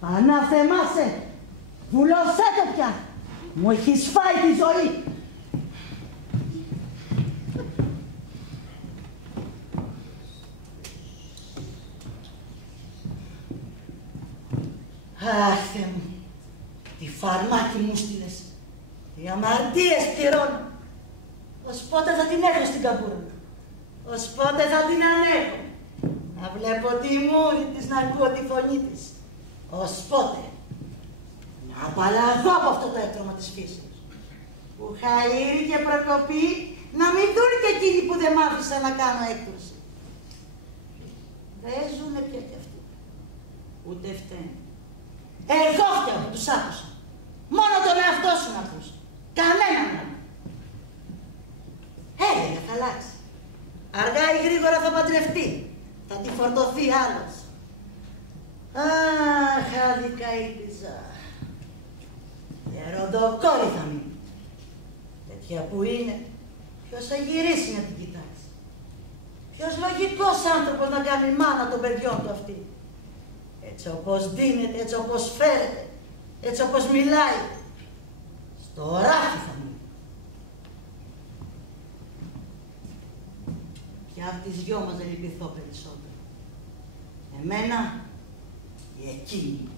Αναθεμάσαι! Βουλώσέ το πια! Μου έχεις φάει τη ζωή! Αχ, Θεέ μου, τι φαρμάκι μου στείλες, τι αμαρτίες πληρώνω. Ως πότε θα την έχω στην καμπούρα, ως πότε θα την ανέχω, να βλέπω τη μούρη της, να ακούω τη φωνή της. Ως πότε να απαλλαγώ από αυτό το έκτρωμα της φύσεως, που χαΐρι και προκοπή να μην δουν και εκείνοι που δεν μ' άφησαν να κάνω έκπτωση. Δεν ζουνε πια κι αυτοί, ούτε φταίνε. Εγώ φταίω που τους άκουσα. Μόνο τον εαυτό σου να ακούς. Κανέναν άλλο. Έλεγα θα αλλάξει. Αργά ή γρήγορα θα παντρευτεί. Θα τη φορτωθεί άλλος. Αχ, άδικα ήλπιζα. Γεροντοκόρη θα μείνει. Τέτοια που είναι, ποιος θα γυρίσει να την κοιτάξει. Ποιος λογικός άνθρωπος να κάνει μάνα των παιδιών του αυτή. Έτσι όπως δίνεται, έτσι όπως φέρεται, έτσι όπως μιλάει, στο ράφι θα μείνει. Ποια από τις δυο μας δεν λυπηθώ περισσότερο. Εμένα ή εκείνη.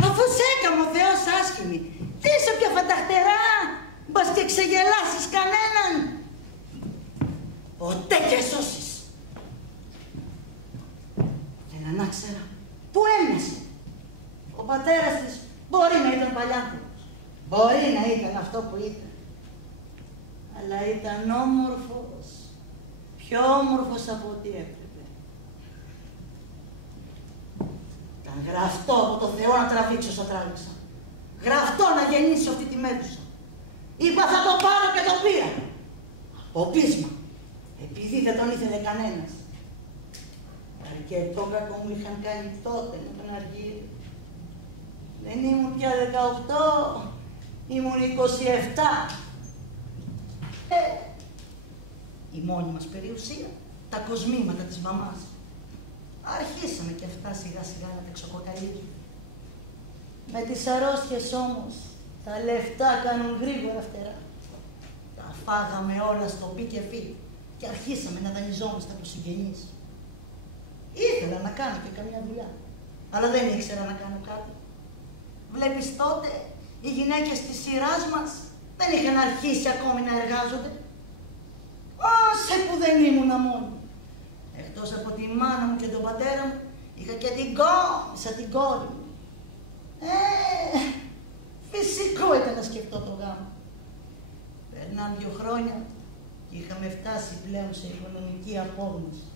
Αφού σ' έκαμε ο Θεός άσχημη, τι είσαι πια φανταχτερά, μπας και ξεγελάσεις κανέναν. Ποτέ και σώσεις. Να ξέρα, πού έμοιασε. Ο πατέρας της μπορεί να ήταν παλιάνθρωπος, μπορεί να ήταν αυτό που ήταν, αλλά ήταν όμορφος, πιο όμορφος από ό,τι έπρεπε. Ήταν γραφτό από το Θεό να τραβήξω όσο τράβηξα, γραφτό να γεννήσω αυτή τη μέδουσα. Είπα θα το πάρω και το πήρα, από πείσμα, επειδή δεν τον ήθελε κανένας. Αρκετό κακό μου είχαν κάνει τότε με τον Αργύριο. Δεν ήμουν πια 18, ήμουν 27. Η μόνη μας περιουσία, τα κοσμήματα της μαμάς. Αρχίσαμε κι αυτά σιγά σιγά να τα εξοκοκαλίζουμε. Με τις αρρώστιες όμως, τα λεφτά κάνουν γρήγορα φτερά. Τα φάγαμε όλα στο πι και φύ και αρχίσαμε να δανειζόμαστε από συγγενείς. Ήθελα να κάνω και καμιά δουλειά, αλλά δεν ήξερα να κάνω κάτι. Βλέπεις τότε, οι γυναίκες της σειράς μας δεν είχαν αρχίσει ακόμη να εργάζονται. Άσε που δεν ήμουνα μόνη. Εκτός από τη μάνα μου και τον πατέρα μου, είχα και την κόμισα, την κόρη μου. Φυσικό ήταν να σκεφτώ το γάμο. Περνάν 2 χρόνια και είχαμε φτάσει πλέον σε οικονομική απόγνωση.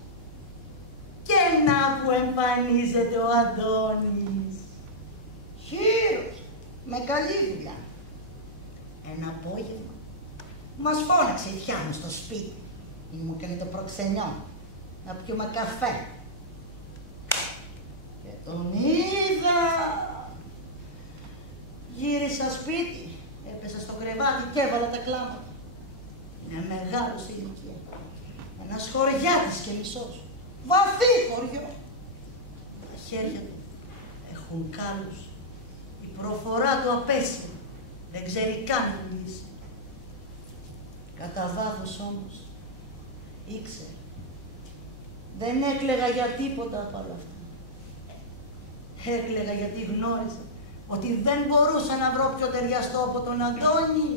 Και να που εμφανίζεται ο Αντώνης. Χείρος, με καλή δουλειά. Ένα απόγευμα μας φώναξε η θιά μου στο σπίτι. Μου έκανε το προξενιό να πιούμε καφέ. Και τον είδα. Γύρισα σπίτι, έπεσα στο κρεβάτι και έβαλα τα κλάματα. Μια μεγάλος ηλικία. Ένας χωριάτης και μισός. Βαθύ χωριό. Τα χέρια του έχουν κάλους. Η προφορά του απέσια. Δεν ξέρει καν να μιλήσει. Κατά βάθος όμως ήξερε. Δεν έκλαιγα για τίποτα από όλα αυτά. Έκλαιγα γιατί γνώριζα ότι δεν μπορούσα να βρω πιο ταιριαστό από τον Αντώνη.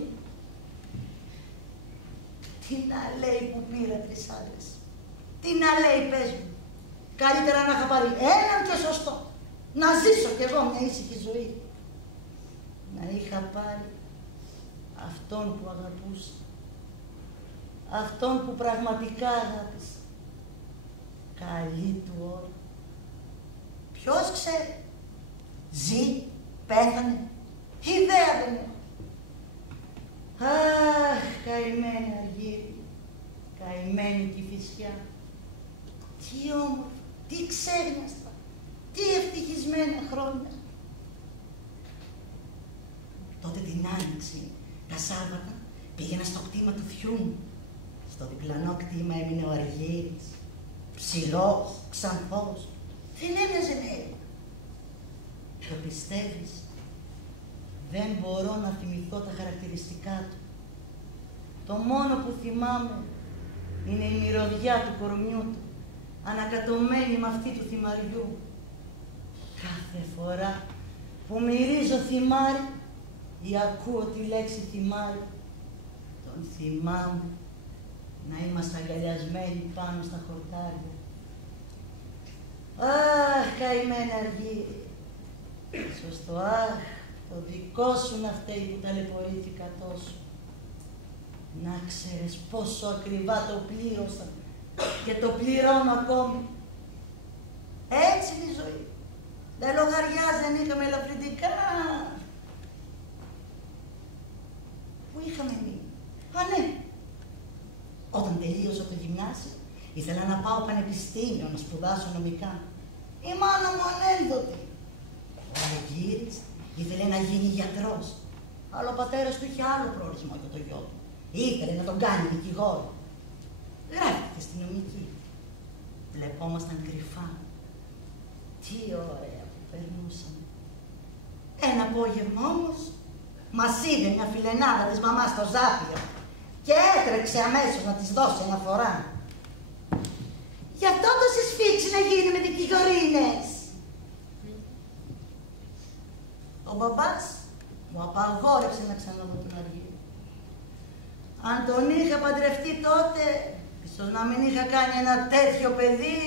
Τι να λέει που πήρα 3 άντρες. Τι να λέει, πες μου. Καλύτερα να είχα πάρει έναν και σωστό. Να ζήσω κι εγώ μια ήσυχη ζωή. Να είχα πάρει αυτόν που αγαπούσα. Αυτόν που πραγματικά αγάπησα. Καλή του ώρα. Ποιος ξέρει. Ζει, πέθανε. Ιδέα δεν έχω. Αχ, καημένη Αργύρη. Καημένη Κηφισιά. Τι όμορφα, τι ξένιαστα, τι ευτυχισμένα χρόνια. Τότε την Άνοιξη, τα Σάββατα, πήγαινα στο κτήμα του θειού μου. Στο διπλανό κτήμα έμεινε ο Αργύρης, ψηλός, ξανθός. Δεν έμοιαζε με Έλληνα. Το πιστεύεις? Δεν μπορώ να θυμηθώ τα χαρακτηριστικά του. Το μόνο που θυμάμαι είναι η μυρωδιά του κορμιού του, ανακατωμένη με αυτή του θυμαριού. Κάθε φορά που μυρίζω θυμάρι ή ακούω τη λέξη θυμάρι, τον θυμάμαι να είμαστε αγκαλιασμένοι πάνω στα χορτάρια. Αχ, καημένα Αργύρι, σωστό, αχ, το δικό σου να φταίει που ταλαιπωρήθηκα τόσο. Να ξέρεις πόσο ακριβά το πλήρωσα και το πληρώνω ακόμη. Έτσι είναι η ζωή. Δεν λογαριάζει, δεν είχαμε ελαφρυντικά. Πού είχαμε μείνει? Α, ναι. Όταν τελείωσα το γυμνάσιο, ήθελα να πάω πανεπιστήμιο να σπουδάσω νομικά. Η μάνα μου ανένδοτη. Ο Αργύρης ήθελε να γίνει γιατρός, αλλά ο πατέρας του είχε άλλο προορισμό για το γιο του. Ήθελε να τον κάνει δικηγόρο. Γράφτηκε στη νομική. Βλεπόμασταν κρυφά. Τι ωραία που περνούσαμε. Ένα απόγευμα όμως μας είδε μια φιλενάδα της μαμάς στο Ζάπιο και έτρεξε αμέσως να της δώσει ένα φορά. Γι' αυτό το συσφίξει να γίνει με δικηγορίνες. Ο μπαμπάς μου απαγόρευσε να ξαναδώ τον Αργύρη. Αν τον είχα παντρευτεί τότε, ίσως να μην είχα κάνει ένα τέτοιο παιδί.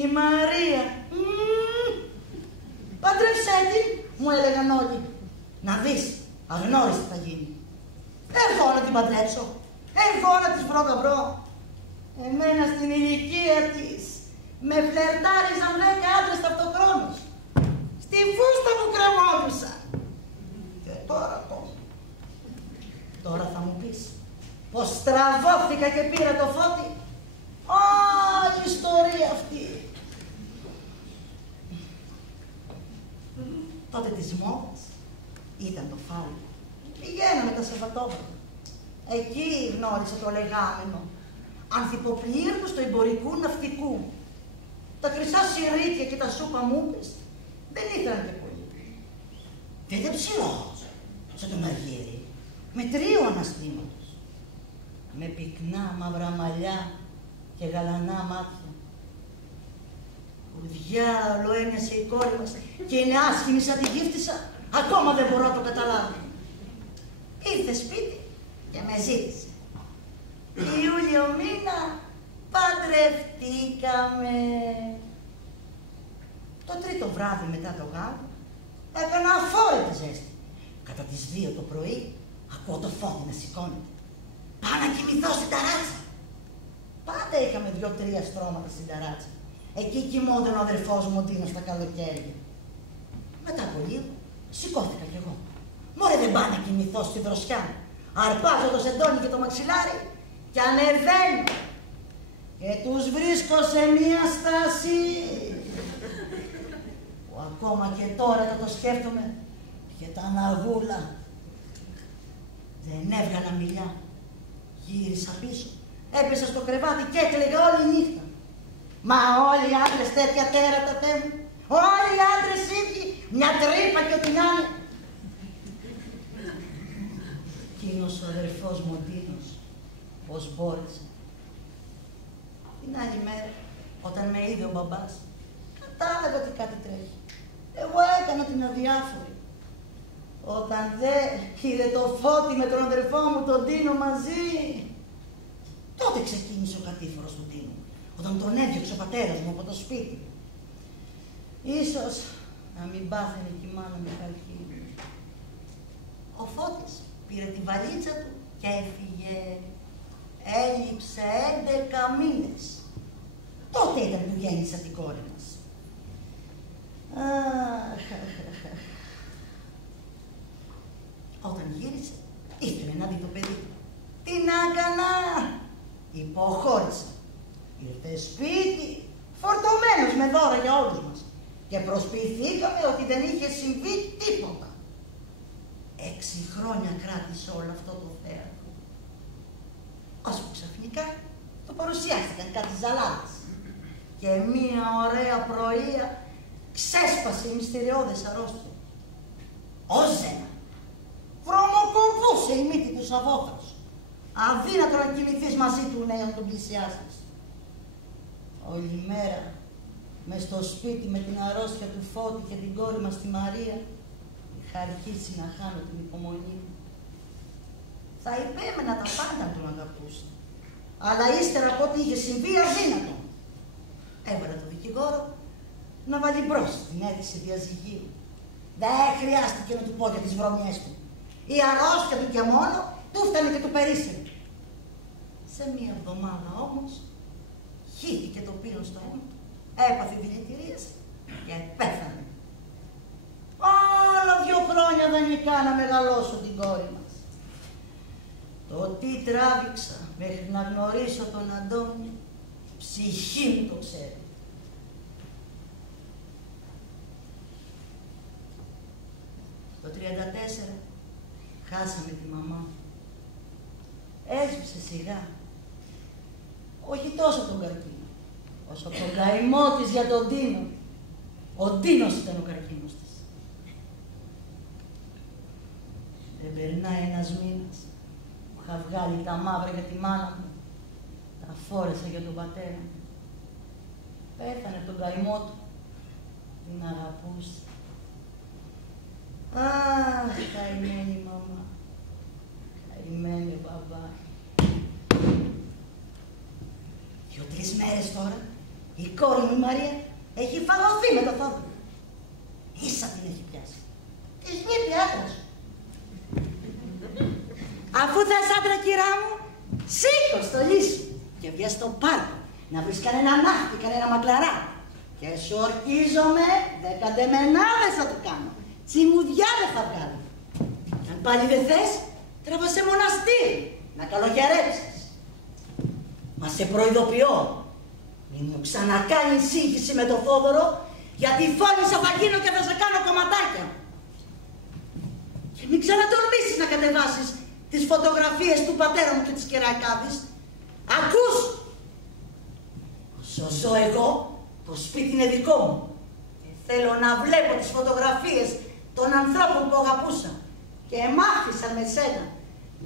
Η Μαρία. Παντρεύσέ την, μου έλεγαν όλοι. Να δεις, αγνώριστη θα γίνει. Εγώ να την παντρέψω. Εγώ να της βρω γαμπρό. Εμένα στην ηλικία της με φλερτάριζαν 10 άντρες ταυτοχρόνως. Στη φούστα μου κρεμόντουσαν. Και τώρα πώς? Τώρα θα μου πεις πως στραβώθηκα και πήρα το φώτι. Άλλη ιστορία αυτή. Τότε της μόδας ήταν το φάλο. Πηγαίναμε τα Σαββατόβραδα. Εκεί γνώρισα το λεγόμενο ανθυποπλήρτος του εμπορικού ναυτικού. Τα χρυσά σιρίτια και τα σούπα μούμπες δεν ήταν και πολύ. Και δεν ψηλός, σαν τον Αργύρη, με 3 αναστήματος. Με πυκνά μαύρα μαλλιά και γαλανά μάτια. Ο διάολο έμοιασε η κόρη μας και είναι άσχημη σαν τη γύφτισσα, ακόμα δεν μπορώ να το καταλάβω. Ήρθε σπίτι και με ζήτησε. Ιούλιο μήνα παντρευτήκαμε. Το τρίτο βράδυ μετά το γάμο έκανα αφόρητη ζέστη. Κατά τις 2 το πρωί ακούω το φώτι να σηκώνεται. Πάω να κοιμηθώ στην ταράτσα. Πάντα είχαμε 2-3 στρώματα στην ταράτσα. Εκεί κοιμόταν ο αδερφός μου ο Ντίνος τα καλοκαίρια. Μετά από λίγο σηκώθηκα κι εγώ. Μωρέ δεν πάω να κοιμηθώ στη δροσιά. Αρπάζω το σεντόνι και το μαξιλάρι και ανεβαίνω. Και τους βρίσκω σε μία στάση που ακόμα και τώρα θα το σκέφτομαι και τα αναγούλα. Δεν έβγαλα μιλιά. Γύρισα πίσω. Έπεσα στο κρεβάτι και έκλαιγα όλη νύχτα. Μα όλοι οι άντρες τέτοια τέρατα θέλουν. Όλοι οι άντρες ίδιοι, μια τρύπα και ό,τι να είναι. Εκείνος ο αδερφός μου ο Ντίνος, πώς μπόρεσε. Την άλλη μέρα, όταν με είδε ο μπαμπάς, κατάλαβα ότι κάτι τρέχει. Εγώ έκανα την αδιάφορη. Όταν δε είδε το φώτι με τον αδερφό μου τον Ντίνο μαζί, τότε ξεκίνησε ο κατήφορος του Ντίνου, όταν τον έδιωξε ο πατέρας μου από το σπίτι. Ίσως να μην πάθαινε κι η μάνα με καρκίνο. Ο Φώτης πήρε τη βαλίτσα του και έφυγε. Έλειψε 11 μήνες. Τότε ήταν που γέννησα την κόρη μας. Όταν γύρισε, ήθελε να δει το παιδί. Τι να έκανα! Υποχώρησα. Ήρθε σπίτι, φορτωμένος με δώρα για όλους μας. Και προσποιηθήκαμε ότι δεν είχε συμβεί τίποτα. 6 χρόνια κράτησε όλο αυτό το θέατρο. Ώσπου ξαφνικά το παρουσιάστηκαν κάτι ζαλάδες. Και και μία ωραία πρωία ξέσπασε η μυστηριώδης αρρώστια. Όζενα, βρωμοκοπούσε η μύτη του Σαββόφρος. Αδύνατο να κοιμηθείς μαζί του νέου τον πλησιάσεις. Όλη μέρα, μες στο σπίτι με την αρρώστια του Φώτη και την κόρη μας τη Μαρία, είχα αρχίσει να χάνω την υπομονή μου. Θα υπέμενα τα πάντα να τον αγαπούσα. Αλλά ύστερα από ό,τι είχε συμβεί, αδύνατο. Έβαλα τον δικηγόρο να βάλει μπρος την αίτηση διαζυγίου. Δεν χρειάστηκε να του πω για τις βρωμιές του. Η αρρώστια του και μόνο του φτάνε και του περίσσερε. Σε μία εβδομάδα όμως, χύθηκε το πύρον στο αίμα του, έπαθε δηλητηρίαση και πέθανε. Άλλα 2 χρόνια δεν νικά να μεγαλώσω την κόρη μας. Το τι τράβηξα μέχρι να γνωρίσω τον Αντώνη, ψυχή μου το ξέρει. Το 34 χάσαμε τη μαμά. Έσβησε σιγά. Όχι τόσο τον καρκίνο, όσο τον καημό της για τον Τίνο. Ο Τίνος ήταν ο καρκίνος της. Δεν περνάει ένας μήνας που είχα βγάλει τα μαύρα για τη μάνα μου, τα φόρεσα για τον πατέρα μου. Πέθανε τον καημό του. Την αγαπούσε. Αχ, καημένη μαμά. Καημένη μπαμπά. 2-3 μέρες τώρα, η κόρη μου η Μαρία έχει φαγωθεί με το Θόδωρο. Ίσα την έχει πιάσει. Της λείπει άντρας. Αφού θες άντρα, κυρά μου, σήκω στολή σου και βγες στο πάρκο να βρεις κανένα ναύτη, κανένα μακλαρά. Και σου ορκίζομαι, 10 ντεμενάδες θα του κάνω. Τσιμουδιά δεν θα βγάλω. Και αν πάλι δεν θες, τραβά σε μοναστήρι να καλογερέψεις. Μα σε προειδοποιώ, μη μου ξανακάνει σύγχυση με το Θόδωρο, γιατί φώνησα θα γίνω και θα σε κάνω κομματάκια. Και μην ξανατολμήσεις να κατεβάσεις τις φωτογραφίες του πατέρα μου και της Κεραϊκάδης. Ακούς! Όσο ζω εγώ, το σπίτι είναι δικό μου. Και θέλω να βλέπω τις φωτογραφίες των ανθρώπων που αγαπούσα και μάθησαν με σένα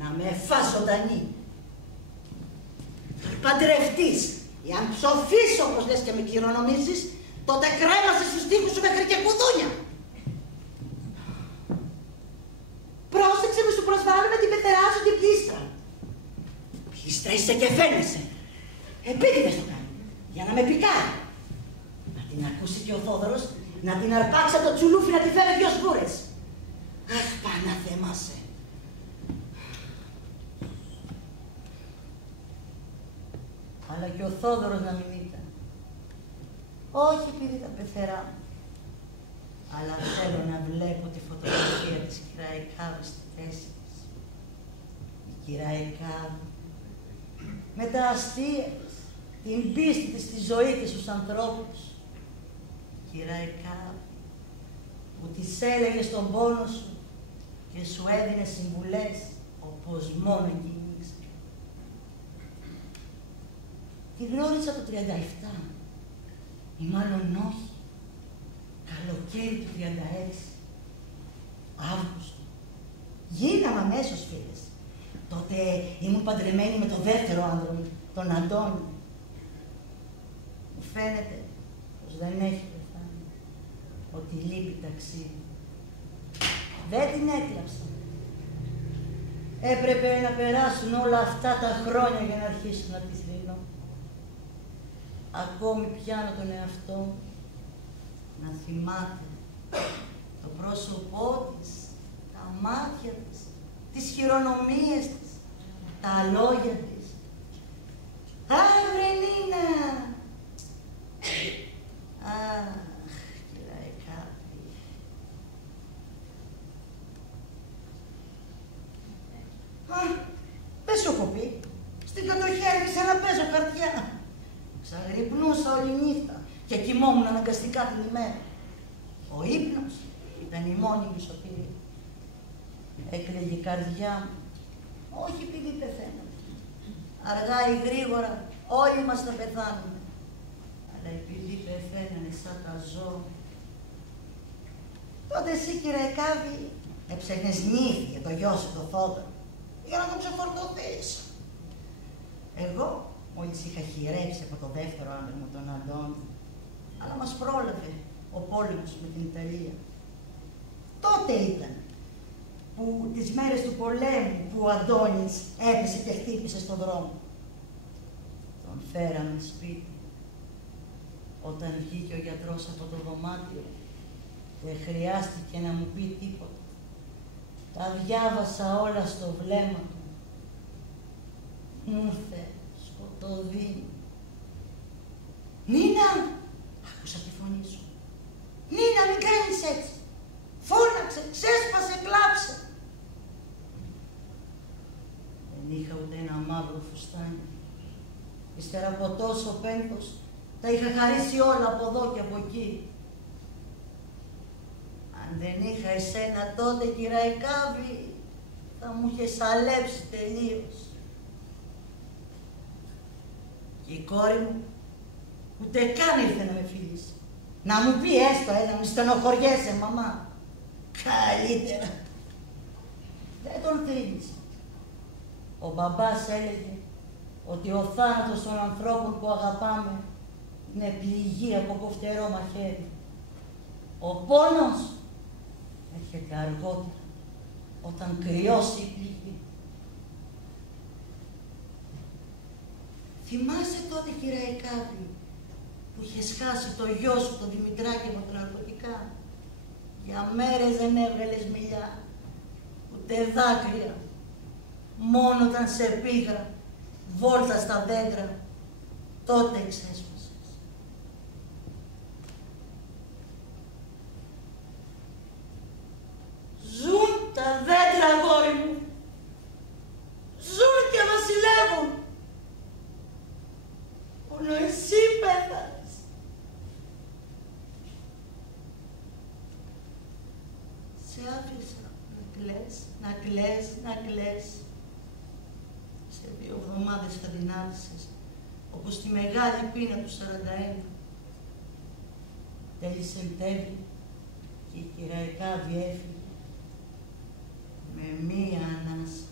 να με φας ζωντανή. Αν παντρευτείς ή αν ψοφείς όπως λες και με κληρονομήσεις, τότε κρέμασε στους τοίχους σου μέχρι και κουδούνια. Πρόσεξε μη σου προσβάλλουμε την πεθερά σου την πλήστρα. Πλήστρα είσαι και φαίνεσαι. Επίτηδες το κάνει, για να με πικάρει. Να την ακούσει και ο Θόδωρος, να την αρπάξει από το τσουλούφι να τη φέρει 2 σγούρες. Αχ, Παναθεμάσαι. Αλλά και ο Θόδωρος να μην ήταν. Όχι επειδή τα πεθερά μου, αλλά θέλω να βλέπω τη φωτογραφία της Κυραϊκάδου στη θέση της. Η Κυραϊκάδου, με τα αστεία της, την πίστη της στη ζωή της στους ανθρώπους. Η Κυραϊκάδου, που της έλεγε στον πόνο σου και σου έδινε συμβουλές όπως μόνο εκείνη ήξερε. Τη γνώρισα το 37, ή μάλλον όχι, καλοκαίρι του 36, Αύγουστο. Γίναμε αμέσως φίλες. Τότε ήμουν παντρεμένη με τον δεύτερο άντρα μου, τον Αντώνη. Μου φαίνεται πως δεν έχει πεθάνει, ότι λείπει ταξίδι. Δεν την έκλαψα. Έπρεπε να περάσουν όλα αυτά τα χρόνια για να αρχίσω να τη θρηνώ. Ακόμη πιάνω τον εαυτό μου να θυμάται το πρόσωπό της, τα μάτια της, τις χειρονομίες της, τα λόγια της. Αχ, Βρενίνα! Αχ, Κυραϊκάδη. Δεν σου έχω πει, στην κατοχή άρχισα να παίζω χαρτιά. Ξαγρυπνούσα όλη νύχτα και κοιμόμουν αναγκαστικά την ημέρα. Ο ύπνος ήταν η μόνη μου σωτηρία. Έκλαιγε η καρδιά μου, όχι επειδή πεθαίναμε. Αργά ή γρήγορα όλοι μας θα πεθάνουμε. Αλλά επειδή πεθαίνανε σαν τα ζώα, τότε εσύ, Κυραϊκάβη, έψαχνες νύχη για το γιο σου, το Θόδωρο, για να τον ξεφορτωθείς. Εγώ μόλις είχα χειρέψει από το δεύτερο άντρα μου, τον Αντώνη, αλλά μας πρόλαβε ο πόλεμος με την Ιταλία. Τότε ήταν που τις μέρες του πολέμου που ο Αντώνης έπεσε και χτύπησε στον δρόμο. Τον φέραμε σπίτι. Όταν βγήκε ο γιατρός από το δωμάτιο, δεν χρειάστηκε να μου πει τίποτα. Τα διάβασα όλα στο βλέμμα του. Μου ήρθε σκοτωδίνη. Νίνα! Άκουσα τη φωνή σου. Νίνα, μην κάνεις έτσι. Φώναξε, ξέσπασε, κλάψε. Δεν είχα ούτε ένα μαύρο φουστάνι. Ύστερα από τόσο πένθος, τα είχα χαρίσει όλα από εδώ και από εκεί. Αν δεν είχα εσένα τότε, Κυραϊκάβη, θα μου είχες αλέψει τελείως. Και η κόρη μου ούτε καν ήρθε να με φιλήσει. Να μου πει έστω, να μου στενοχωριέσαι, μαμά. Καλύτερα. Δεν τον θύμισε. Ο μπαμπάς έλεγε ότι ο θάνατος των ανθρώπων που αγαπάμε είναι πληγή από κοφτερό μαχαίρι. Ο πόνος έρχεται αργότερα, όταν κρυώσει η πληγή. Θυμάσαι τότε, Κυραϊκάβη, που είχες χάσει το γιο σου, το Δημητράκη, από τα ναρκωτικά. Για μέρες δεν έβγαλες μιλιά, ούτε δάκρυα. Μόνο όταν σε πήγα, βόλτα στα δέντρα, τότε ξέσπασες. Ζουν τα δέντρα, αγόρι μου. Ζουν και βασιλεύουν. Μόνο εσύ πέθανες. Σε άφησα να κλαις. Σε 2 εβδομάδες θα δυνάμισες, όπως τη μεγάλη πείνα του 41. Τέλη Σεπτέμβρη και η Κυραϊκάβη έφυγε με μία ανάσα.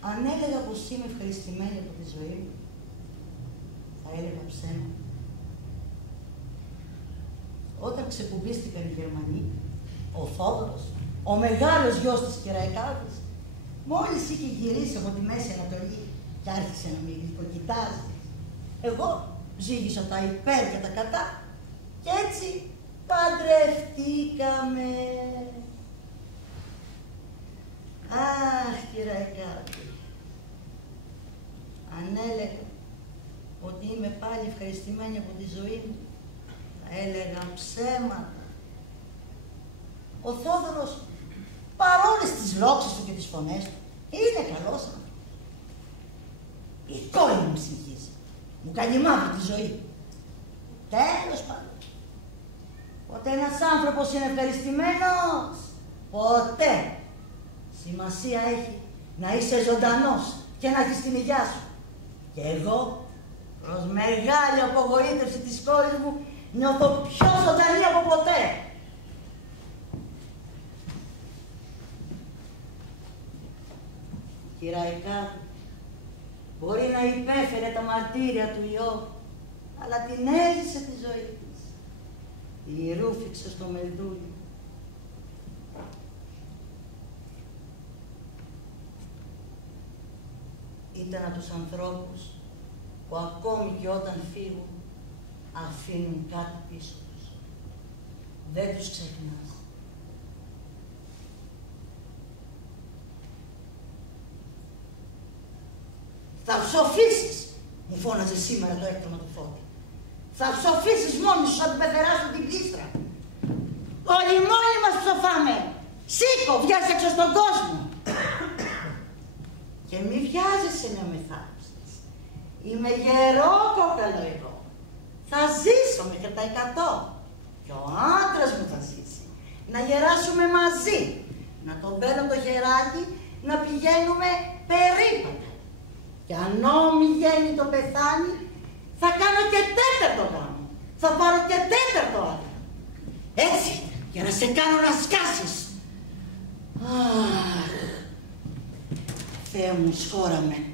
Αν έλεγα πως είμαι ευχαριστημένη από τη ζωή μου, θα έλεγα ψέματα. Όταν ξεκουμπίστηκαν οι Γερμανοί, ο Θόδωρος, ο μεγάλος γιος της Κυραϊκάβης, μόλις είχε γυρίσει από τη Μέση Ανατολή και άρχισε να με γλυκοκοιτάζει, εγώ ζήγησα τα υπέρ και τα κατά και έτσι παντρευτήκαμε. Αχ, Κυραϊκάβη, αν έλεγα ότι είμαι πάλι ευχαριστημένη από τη ζωή μου, θα έλεγα ψέματα. Ο Θόδωρος, παρόλες τις λόξεις του και τις φωνές του, είναι καλός άνθρωπος. Η κόρη μου συγχύζει. Μου κάνει μαύρη τη ζωή. Τέλος πάντων. Ποτέ ένας άνθρωπος είναι ευχαριστημένος. Ποτέ. Σημασία έχει να είσαι ζωντανός και να έχεις την υγειά σου. Και εγώ, προς μεγάλη απογοήτευση της κόρης μου, νιώθω πιο ζωντανή από ποτέ. Κυραϊκάβη, μπορεί να υπέφερε τα μαρτύρια του Ιώβ, αλλά την έζησε τη ζωή της. Τη ρούφηξε στο μελτούλι. Ήταν από τους ανθρώπους που ακόμη και όταν φύγουν, αφήνουν κάτι πίσω τους. Δεν τους ξεχνάς. Θα ψοφήσεις, μου φώναζε σήμερα το έκτομα του Φώτη. Θα ψοφήσεις μόνοι σου, θα την πεθεράσουν την πλήστρα. Όλοι μόνοι μας ψοφάμε. Σήκω, βγες έξω στον κόσμο. Και μη βιάζεσαι να με θάψεις. Είμαι γερόκοκαλο εγώ. Θα ζήσω μέχρι τα 100. Και ο άντρας μου θα ζήσει. Να γεράσουμε μαζί. Να τον παίρνω το χεράκι, να πηγαίνουμε περίπατα. Και αν νόμι γέννη το πεθάνει, θα κάνω και τέταρτο γάμο. Θα πάρω και τέταρτο άδειο. Έτσι, για να σε κάνω να σκάσεις. Αχ, Θεέ μου, σχόρα με.